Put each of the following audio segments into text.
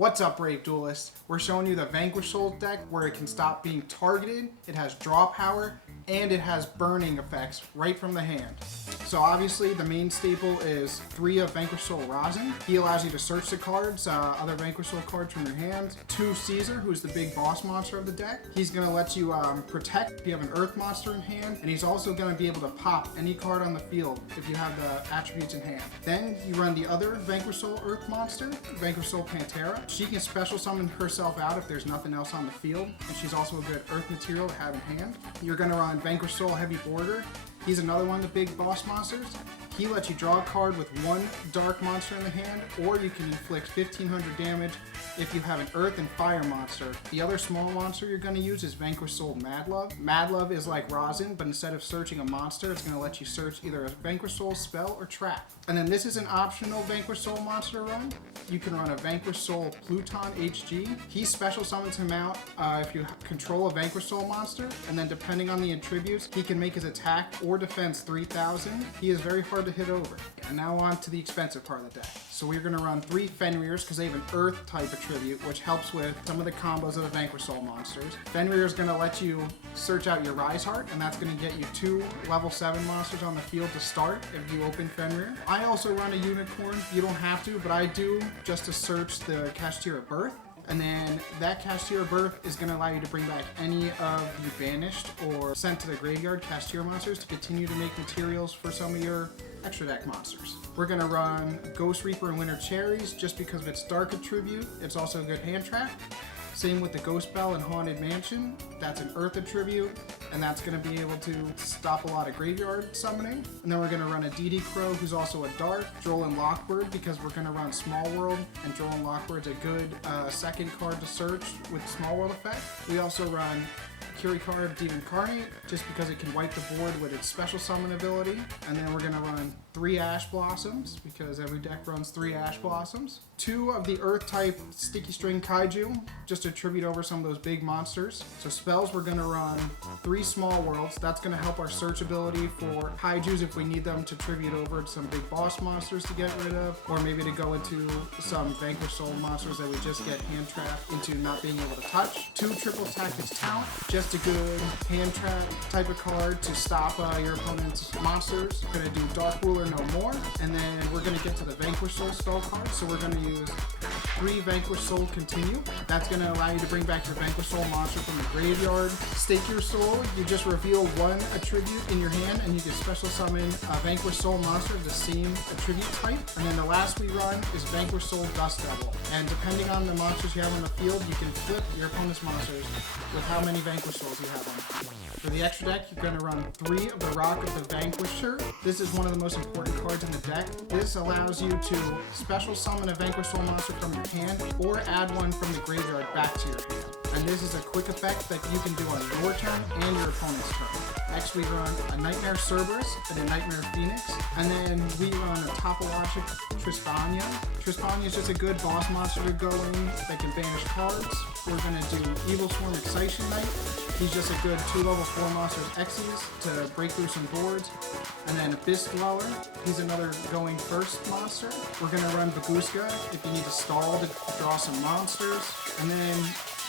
What's up, Brave Duelist? We're showing you the Vanquish Souls deck where it can stop being targeted, it has draw power, and it has burning effects right from the hand. So obviously the main staple is 3 of Vanquish Soul Rosin. He allows you to search the cards, other Vanquish Soul cards from your hand. 2 Caesar, who's the big boss monster of the deck. He's going to let you protect if you have an earth monster in hand, and he's also going to be able to pop any card on the field if you have the attributes in hand. Then you run the other Vanquish Soul earth monster, Vanquish Soul Pantera. She can special summon herself out if there's nothing else on the field, and she's also a good earth material to have in hand. You're going to run Vanquish Soul Heavy Border. He's another one of the big boss monsters. He lets you draw a card with 1 dark monster in the hand, or you can inflict 1500 damage if you have an earth and fire monster. The other small monster you're going to use is Vanquish Soul Mad Love. Mad Love is like Rosin, but instead of searching a monster, it's going to let you search either a Vanquish Soul spell or trap. And then this is an optional Vanquish Soul monster run. You can run a Vanquish Soul Pluton HG. He special summons him out if you control a Vanquish Soul monster, and then depending on the attributes, he can make his attack or defense 3000. He is very hard to hit over. And now on to the expensive part of the deck. So we're going to run 3 Fenrirs because they have an earth type attribute, which helps with some of the combos of the Vanquish Soul monsters. Fenrir is going to let you search out your Rise Heart, and that's going to get you 2 level 7 monsters on the field to start if you open Fenrir. I also run a Unicorn. You don't have to, but I do, just to search the Cashier of Birth. And then that Cashier of Birth is going to allow you to bring back any of the banished or sent to the graveyard Cashier monsters to continue to make materials for some of your extra deck monsters. We're going to run Ghost Reaper and Winter Cherries just because of its dark attribute. It's also a good hand trap. Same with the Ghost Bell and Haunted Mansion. That's an earth attribute, and that's going to be able to stop a lot of graveyard summoning. And then we're going to run a DD Crow, who's also a dark, Droll and Lockbird, because we're going to run Small World, and Droll and Lockbird's a good second card to search with Small World effect. We also run Curie card Demon Incarnate, just because it can wipe the board with its special summon ability. And then we're going to run 3 Ash Blossoms, because every deck runs 3 Ash Blossoms. 2 of the Earth type Sticky String Kaiju, just to tribute over some of those big monsters. So spells, we're going to run 3 Small Worlds. That's going to help our search ability for Kaijus if we need them to tribute over some big boss monsters to get rid of, or maybe to go into some Vanquish Soul monsters that we just get hand trapped into not being able to touch. 2 Triple Tactics Talent, just a good hand trap type of card to stop your opponent's monsters. We're going to do Dark Ruler No More, and then we're going to get to the Vanquish Soul spell card. So we're going to use 3 Vanquish Soul Continue. That's going to allow you to bring back your Vanquish Soul monster from the graveyard. Stake your soul. You just reveal 1 attribute in your hand, and you can special summon a Vanquish Soul monster of the same attribute type. And then the last we run is Vanquish Soul Dust Devil. And depending on the monsters you have on the field, you can flip your opponent's monsters with how many Vanquish Souls you have on. For the extra deck, you're going to run 3 of the Rock of the Vanquisher. This is one of the most important cards in the deck. This allows you to special summon a Vanquish Soul monster from your hand, or add one from the graveyard back to your hand. And this is a quick effect that you can do on your turn and your opponent's turn. Next we run a Nightmare Cerberus and a Nightmare Phoenix, and then we run a Topologic Trispania. Trispania is just a good boss monster to go in that can banish cards. We're going to do Evil Swarm Excitation Knight. He's just a good 2 level 4 monsters Xyz to break through some boards. And then Abyss Dweller, he's another going first monster. We're going to run Baguska if you need to stall to draw some monsters. And then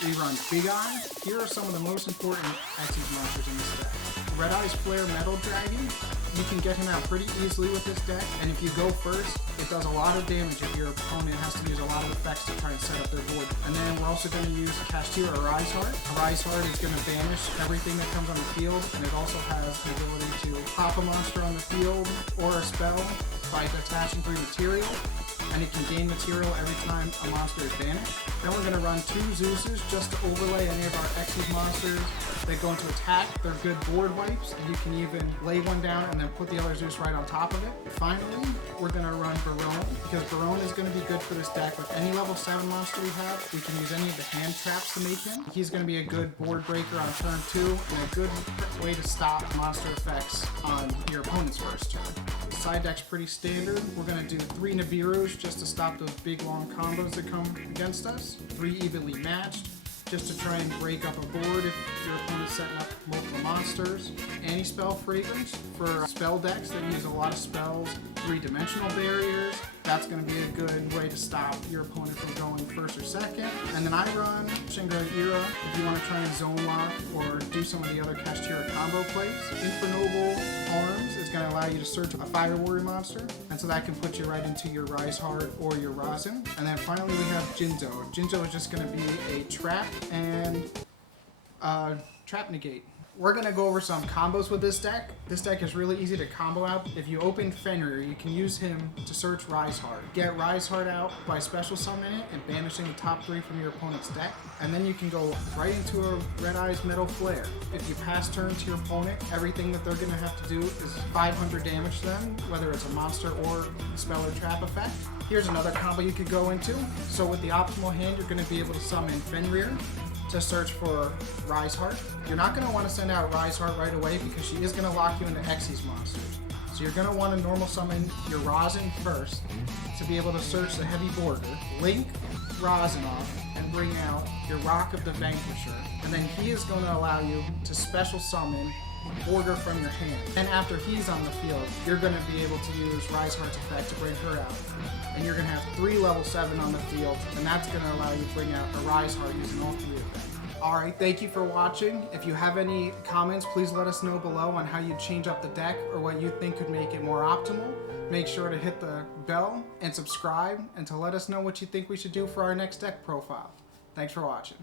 we run Big Eye. Here are some of the most important Xyz monsters in this deck. Red Eye's Flare Metal Dragon. You can get him out pretty easily with this deck, and if you go first, it does a lot of damage if your opponent has to use a lot of effects to try and set up their board. And then we're also going to use Cashier or Rise Heart. A Rise Heart is going to banish everything that comes on the field, and it also has the ability to pop a monster on the field or a spell by attaching 3 material, and it can gain material every time a monster is banished. Then we're going to run 2 Zeuses just to overlay any of our Xyz monsters that go into attack. They're good board wipes, and you can even lay one down and then put the other Zeus right on top of it. Finally, we're going to run Barone, because Barone is going to be good for this deck. With any level 7 monster we have, we can use any of the hand traps to make him. He's going to be a good board breaker on turn 2, and a good way to stop monster effects on your opponent's first turn. The side deck's pretty standard. We're going to do 3 Nibiru's just to stop those big long combos that come against us. 3 Evenly Matched, just to try and break up a board if your opponent's setting up multiple monsters. Anti-Spell Fragrance for spell decks that use a lot of spells. 3-dimensional barriers. That's going to be a good way to stop your opponent from going first or second. And then I run Shinra Era if you want to try and zone lock or do some of the other Kashtira combo plays. Infernoble Arms is going to allow you to search a Fire Warrior monster, and so that can put you right into your Rise Heart or your Rosin. And then finally we have Jinzo. Jinzo is just going to be a trap and trap negate. We're going to go over some combos with this deck. This deck is really easy to combo out. If you open Fenrir, you can use him to search Rise Heart. Get Rise Heart out by special summoning it and banishing the top 3 from your opponent's deck. And then you can go right into a Red Eyes Metal Flare. If you pass turn to your opponent, everything that they're going to have to do is 500 damage to them, whether it's a monster or spell or trap effect. Here's another combo you could go into. So with the optimal hand, you're going to be able to summon Fenrir to search for Rise Heart. You're not going to want to send out Rise Heart right away because she is going to lock you into Xyz monsters. So you're going to want to normal summon your Rosin first to be able to search the Heavy Border, link Rosin off, and bring out your Rock of the Vanquisher. And then he is going to allow you to special summon Border from your hand. And after he's on the field, you're going to be able to use Rise Heart's effect to bring her out. And you're going to have 3 level 7 on the field, and that's going to allow you to bring out a Rise Heart using all 3 of them. Alright, thank you for watching. If you have any comments, please let us know below on how you'd change up the deck or what you think could make it more optimal. Make sure to hit the bell and subscribe, and to let us know what you think we should do for our next deck profile. Thanks for watching.